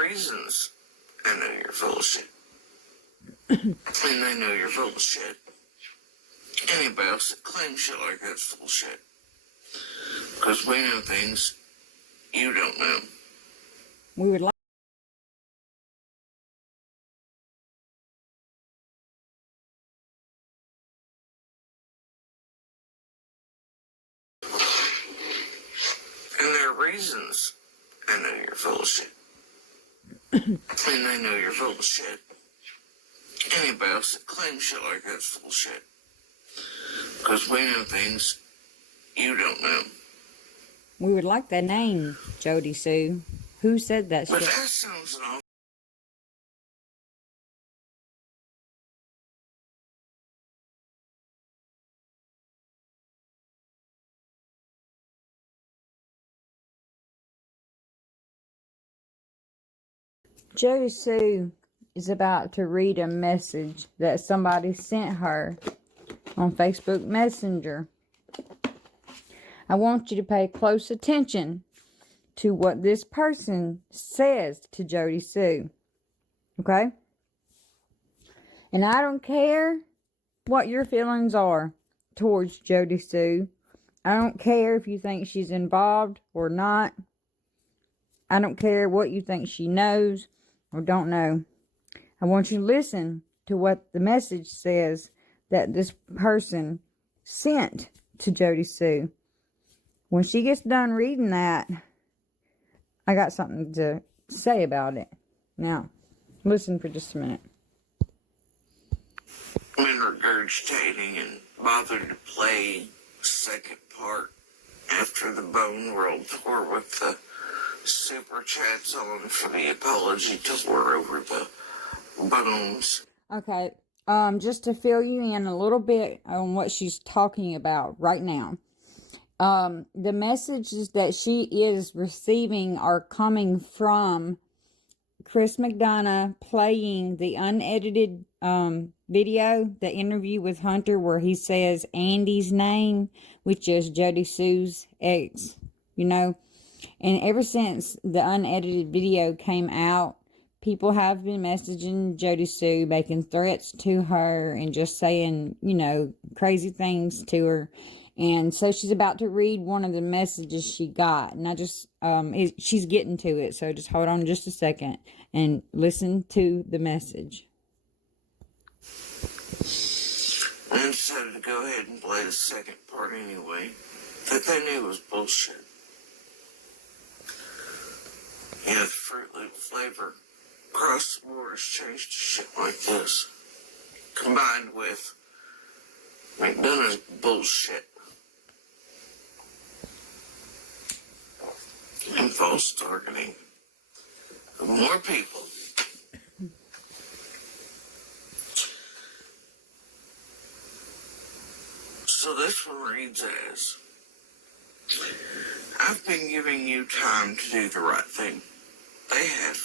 reasons I know you're full of shit. And I know you're full of shit. Anybody else that claims shit like that's full of shit. Because we know things you don't know. We would like. And there are reasons I know you're full of shit. And I know you're full of shit. Anybody else that claims shit like that's full of shit. Because we know things you don't know. We would like that name, Jody Sue. Who said that But shit? that sounds an awful. Jody Sue is about to read a message that somebody sent her on Facebook Messenger. I want you to pay close attention to what this person says to Jody Sue. Okay? And I don't care what your feelings are towards Jody Sue. I don't care if you think she's involved or not. I don't care what you think she knows or don't know. I want you to listen to what the message says that this person sent to Jody Sue. When she gets done reading that, I got something to say about it. Now, listen for just a minute. Been regurgitating and bothered to play second part after the Bone World tour with the super chats on for the apology tour over the bones. Okay, just to fill you in a little bit on what she's talking about right now. The messages that she is receiving are coming from Chris McDonough playing the unedited video, the interview with Hunter, where he says Andy's name, which is Jody Sue's ex, you know. And ever since the unedited video came out, people have been messaging Jody Sue, making threats to her and just saying, you know, crazy things to her. And so she's about to read one of the messages she got. And I just, she's getting to it. So just hold on just a second and listen to the message. I decided to go ahead and play the second part anyway. That they knew was bullshit. Yeah, the Fruit Loop flavor across the borders changed to shit like this. Combined with McDonough's bullshit. And false targeting of more people. So this one reads as, I've been giving you time to do the right thing. They have.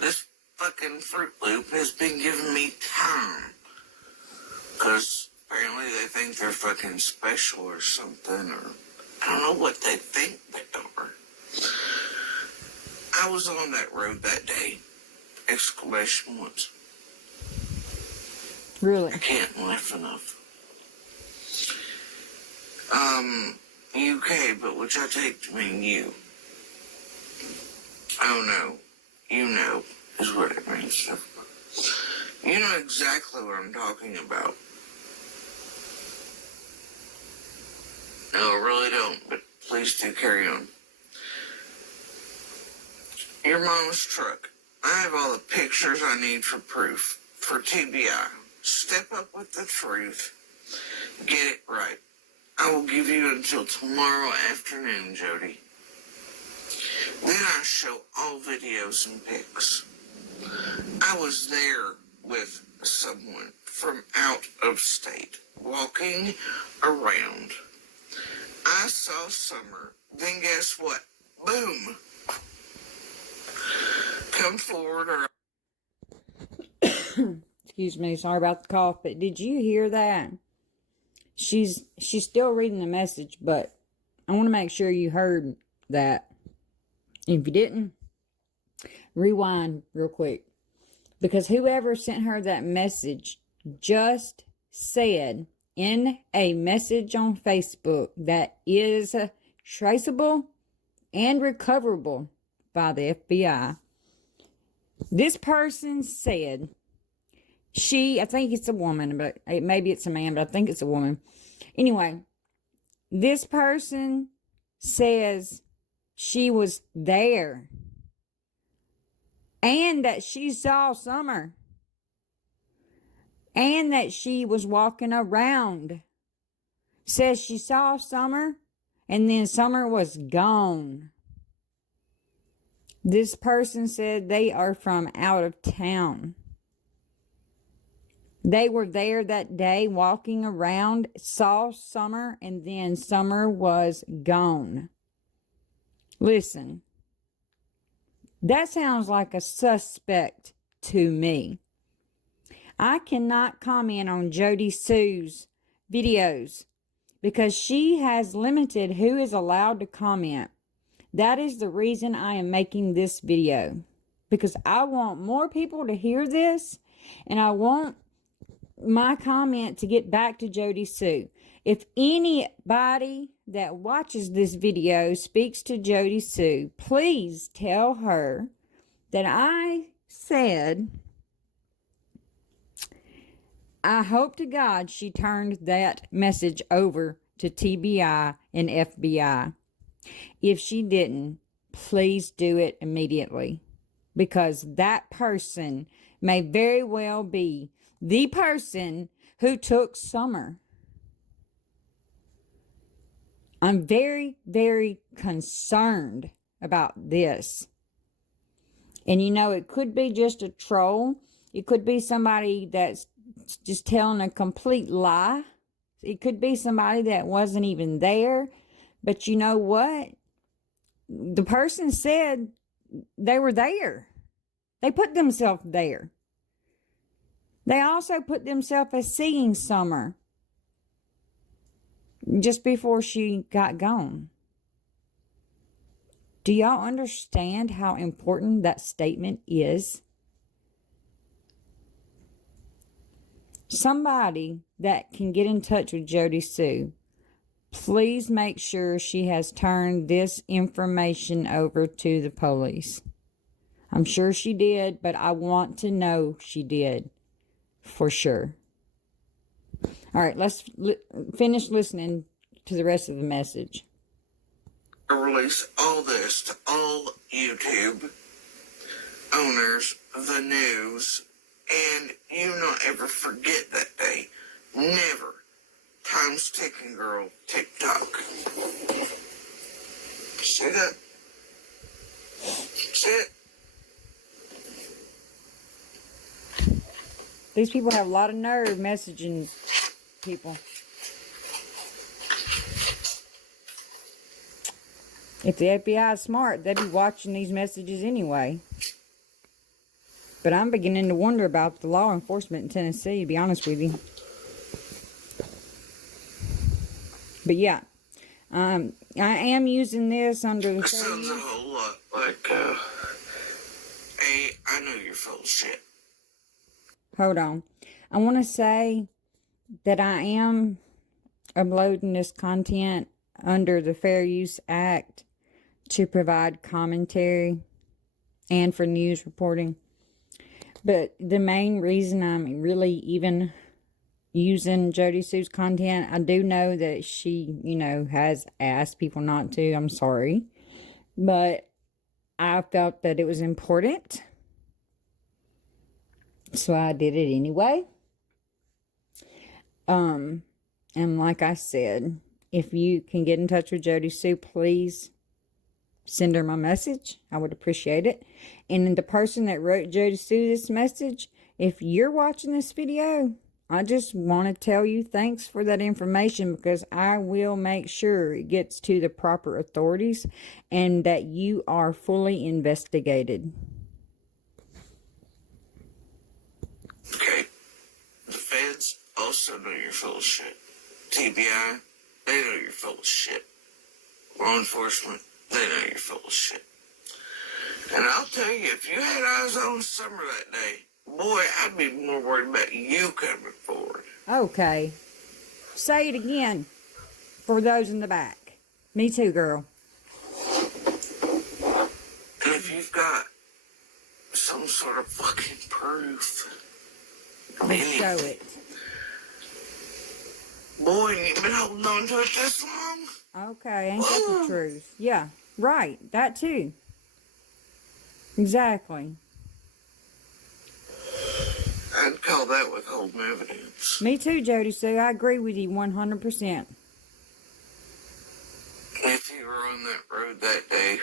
This fucking Fruit Loop has been giving me time. Because apparently they think they're fucking special or something, or I don't know what they think they are. I was on that road that day. Exclamation points. Really? I can't laugh enough. UK, but which I take to mean you. Oh no, you know is what it means. You know exactly what I'm talking about. No, I really don't, but please do carry on. Your mama's truck. I have all the pictures I need for proof. For TBI. Step up with the truth. Get it right. I will give you until tomorrow afternoon, Jody. Then I show all videos and pics. I was there with someone from out of state, walking around. I saw Summer, then guess what? Boom! Come forward or... Excuse me, sorry about the cough, but did you hear that? She's still reading the message, but I want to make sure you heard that. If you didn't, rewind real quick. Because whoever sent her that message just said in a message on Facebook that is traceable and recoverable by the FBI. This person said, I think it's a woman, but maybe it's a man, but I think it's a woman. Anyway, this person says she was there and that she saw Summer and that she was walking around. Says she saw Summer and then Summer was gone. This person said they are from out of town. They were there that day walking around, saw Summer, and then Summer was gone. Listen, that sounds like a suspect to me. I cannot comment on Jody Sue's videos because she has limited who is allowed to comment. That is the reason I am making this video, because I want more people to hear this, and I want my comment to get back to Jody Sue. If anybody that watches this video speaks to Jody Sue, please tell her that I said I hope to God she turned that message over to TBI and FBI. If she didn't, please do it immediately, because that person may very well be the person who took Summer. I'm very, very concerned about this. And you know, it could be just a troll. It could be somebody that's just telling a complete lie. It could be somebody that wasn't even there. But you know what? The person said they were there. They put themselves there. They also put themselves as seeing Summer just before she got gone. Do y'all understand how important that statement is? Somebody that can get in touch with Jody Sue, please make sure she has turned this information over to the police. I'm sure she did, but I want to know she did for sure. All right, let's finish listening to the rest of the message. I release all this to all YouTube owners, the news, and you not ever forget that day. Never. Time's ticking, girl. TikTok. See that? See it? These people have a lot of nerve messaging people. If the FBI is smart, they'd be watching these messages anyway. But I'm beginning to wonder about the law enforcement in Tennessee, to be honest with you. But yeah, I am using this under the... It sounds a whole lot like, I know you're full of shit. Hold on. I want to say that I am uploading this content under the Fair Use Act to provide commentary and for news reporting. But the main reason I'm really even using Jody Sue's content, I do know that she, has asked people not to. I'm sorry. But I felt that it was important. So I did it anyway. And like I said, if you can get in touch with Jody Sue, please send her my message. I would appreciate it. And the person that wrote Jody Sue this message, if you're watching this video, I just want to tell you thanks for that information, because I will make sure it gets to the proper authorities and that you are fully investigated. Okay. The feds also know you're full of shit. TBI, they know you're full of shit. Law enforcement, they know you're full of shit. And I'll tell you, if you had eyes on Summer that day, boy, I'd be more worried about you coming forward. Okay. Say it again for those in the back. Me too, girl. And if you've got some sort of fucking proof, Let's show it. boy, you've been holding on to it this long? Okay, ain't that the truth? Yeah, right. That too. Exactly. I'd call that withholding evidence. Me too, Jody Sue. I agree with you 100%. If you were on that road that day,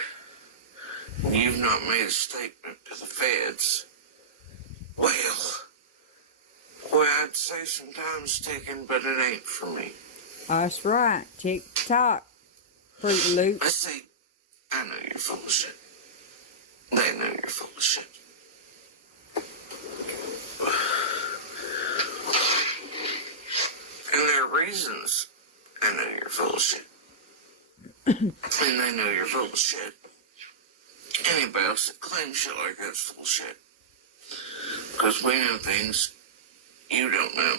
you've not made a statement to the feds, well, boy, I'd say some time's ticking, but it ain't for me. That's right. Tick-tock. Fruit Loop. I see, I know you're full of shit. They know you're full of shit. And there are reasons I know you're full of shit. And they know you're full of shit. Anybody else that claims shit like that's full of shit. Because we know things you don't know.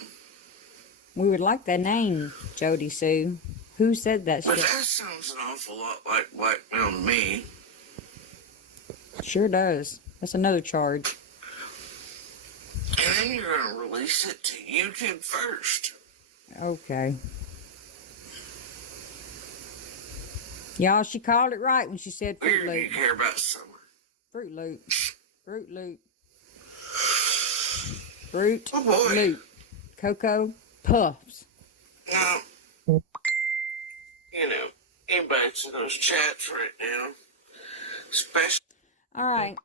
We would like that name, Jody Sue. Who said that But shit? that sounds an awful lot like blackmail to me. Sure does. That's another charge. And then you're going to release it to YouTube first. Okay. Y'all, she called it right when she said Fruit Weird you Loop. care about Summer. Fruit Loop. Fruit Loop. Fruit Oh boy. Loop. Cocoa Puffs. Now, you know, anybody's in those chats right now, especially. All right.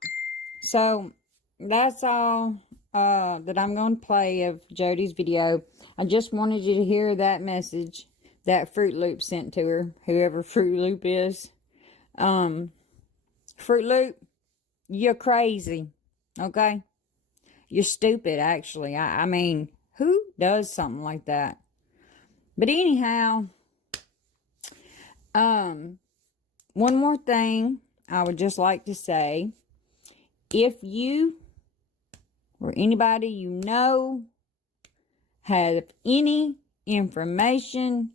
So, that's all that I'm going to play of Jody's video. I just wanted you to hear that message that Fruit Loop sent to her, whoever Fruit Loop is. Fruit Loop, you're crazy, okay? You're stupid, actually. I mean, who does something like that? But anyhow, one more thing I would just like to say. If you or anybody you know have any information